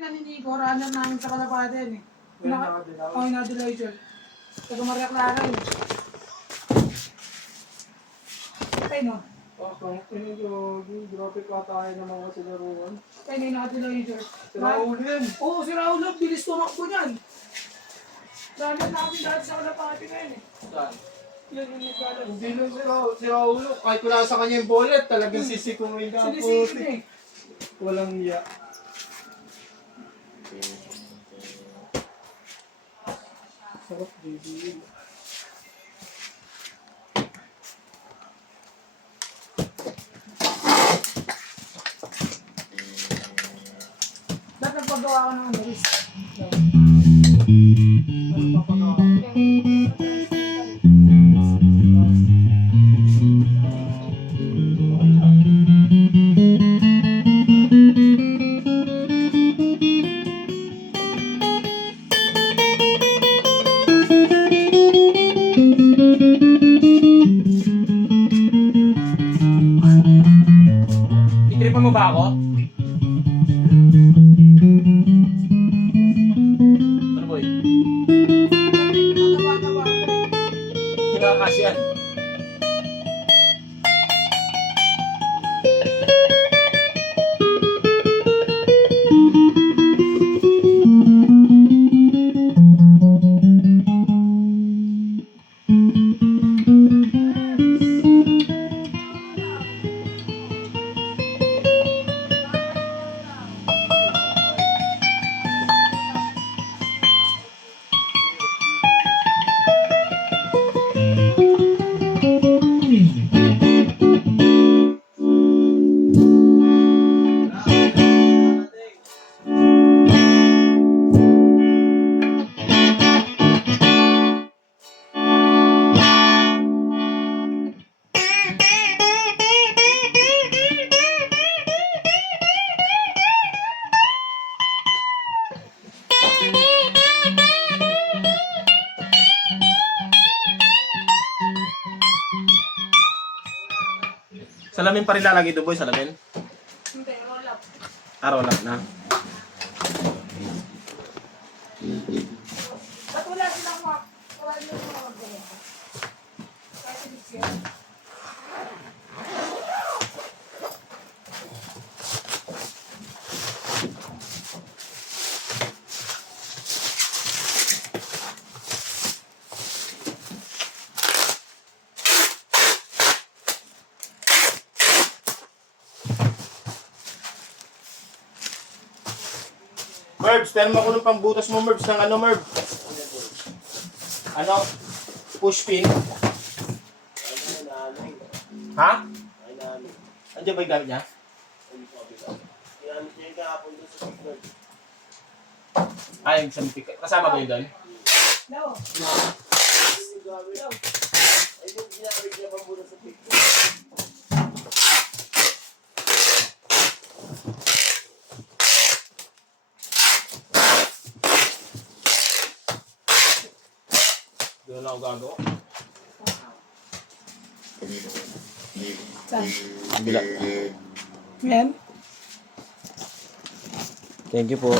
Naninigo, runner namin sa Kalapatan eh. Oo, na-delay siya. Taga Maria Clara yun. Ay no? Grabe ka tayo naman kasi laruan. Ay na yung na-delay siya. Si Raul yun. Oo, si Raul lang. Bilis tumakbo niyan. Runner namin dati sa Kalapatan ngayon eh. Saan? Yan yung nagkala. Hindi lang si Raul. Kahit wala sa kanya yung bullet, talagang sisikumin ka. Sinisingin niya eh. Walang iya. Sarap, baby. Dapat nagpagawa ko ng alis. Ano papagawa? Itripan mo ba ako? Ano boy? Mataba-taba ko eh. Kinakakas yan. Salamin pa rin lalagay doon boy, salamin. Hindi, roll up. Araw lang na. Ba't wala silang wala silang mga magdala? Kahit hindi siya. Merbs, tell mo ko ng pambutas mo Merbs ng ano Merb? Ano? Push pin? Ha? Andiyan ba yung gamit niya? Ay, sa mitik. Kasama ba yun doon? No. Doon ako gagawa. Saan? Bila. Yan? Thank you po.